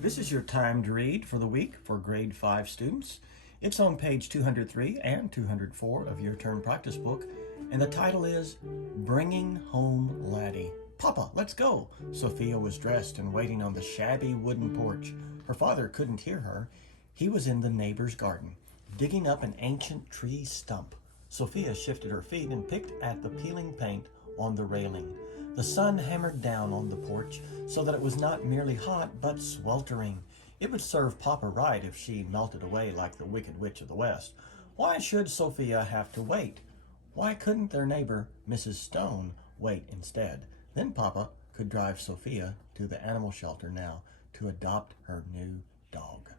This is your timed read for the week for grade 5 students. It's on page 203 and 204 of your term practice book, and the title is Bringing Home Laddie. Papa, let's go! Sophia was dressed and waiting on the shabby wooden porch. Her father couldn't hear her. He was in the neighbor's garden, digging up an ancient tree stump. Sophia shifted her feet and picked at the peeling paint on the railing. The sun hammered down on the porch so that it was not merely hot, but sweltering. It would serve Papa right if she melted away like the Wicked Witch of the West. Why should Sophia have to wait? Why couldn't their neighbor, Mrs. Stone, wait instead? Then Papa could drive Sophia to the animal shelter now to adopt her new dog.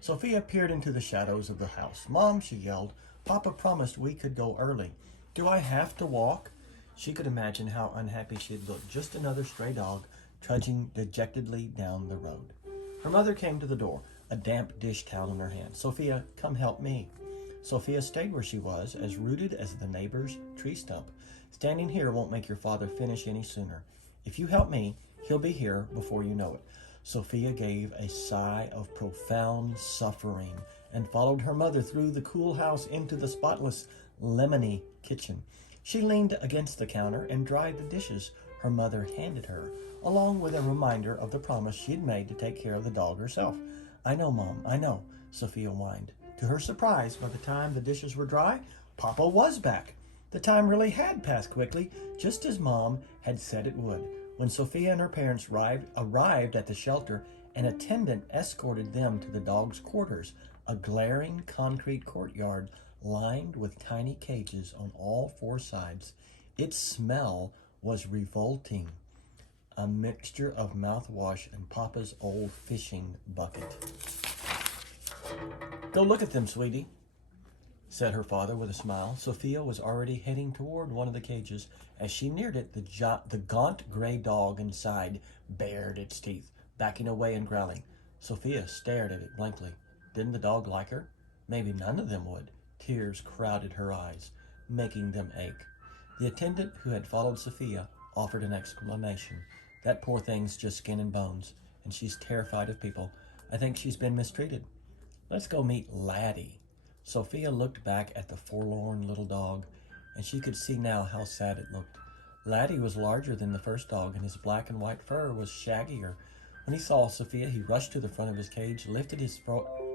Sophia peered into the shadows of the house. Mom, she yelled, Papa promised we could go early. Do I have to walk? She could imagine how unhappy she'd look, just another stray dog trudging dejectedly down the road. Her mother came to the door, a damp dish towel in her hand. Sophia, come help me. Sophia stayed where she was, as rooted as the neighbor's tree stump. Standing here won't make your father finish any sooner. If you help me, he'll be here before you know it. Sophia gave a sigh of profound suffering and followed her mother through the cool house into the spotless, lemony kitchen. She leaned against the counter and dried the dishes her mother handed her, along with a reminder of the promise she'd made to take care of the dog herself. I know, Mom, I know, Sophia whined. To her surprise, by the time the dishes were dry, Papa was back. The time really had passed quickly, just as Mom had said it would. When Sophia and her parents arrived at the shelter, an attendant escorted them to the dog's quarters, a glaring concrete courtyard lined with tiny cages on all four sides. Its smell was revolting, a mixture of mouthwash and Papa's old fishing bucket. Go look at them, sweetie, said her father with a smile. Sophia was already heading toward one of the cages. As she neared it, the gaunt gray dog inside bared its teeth, backing away and growling. Sophia stared at it blankly. Didn't the dog like her? Maybe none of them would. Tears crowded her eyes, making them ache. The attendant who had followed Sophia offered an explanation. That poor thing's just skin and bones, and she's terrified of people. I think she's been mistreated. Let's go meet Laddie. Sophia looked back at the forlorn little dog, and she could see now how sad it looked. Laddie was larger than the first dog, and his black and white fur was shaggier. When he saw Sophia, he rushed to the front of his cage, lifted his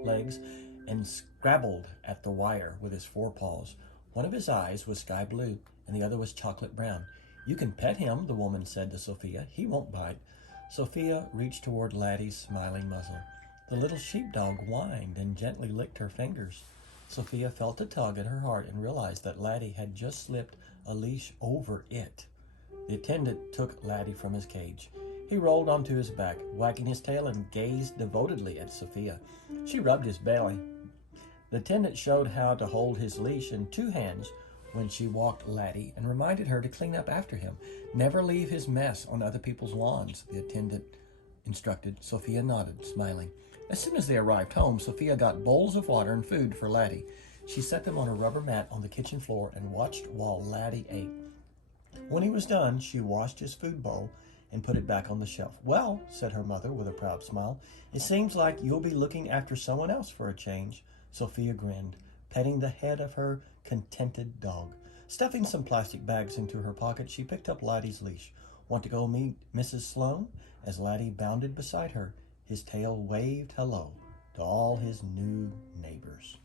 legs, and scrabbled at the wire with his forepaws. One of his eyes was sky blue, and the other was chocolate brown. You can pet him, the woman said to Sophia. He won't bite. Sophia reached toward Laddie's smiling muzzle. The little sheepdog whined and gently licked her fingers. Sophia felt a tug at her heart and realized that Laddie had just slipped a leash over it. The attendant took Laddie from his cage. He rolled onto his back, wagging his tail, and gazed devotedly at Sophia. She rubbed his belly. The attendant showed how to hold his leash in two hands when she walked Laddie and reminded her to clean up after him. Never leave his mess on other people's lawns, the attendant instructed. Sophia nodded, smiling. As soon as they arrived home, Sophia got bowls of water and food for Laddie. She set them on a rubber mat on the kitchen floor and watched while Laddie ate. When he was done, she washed his food bowl and put it back on the shelf. Well, said her mother with a proud smile, it seems like you'll be looking after someone else for a change. Sophia grinned, petting the head of her contented dog. Stuffing some plastic bags into her pocket, she picked up Laddie's leash. Want to go meet Mrs. Sloane? As Laddie bounded beside her, his tail waved hello to all his new neighbors.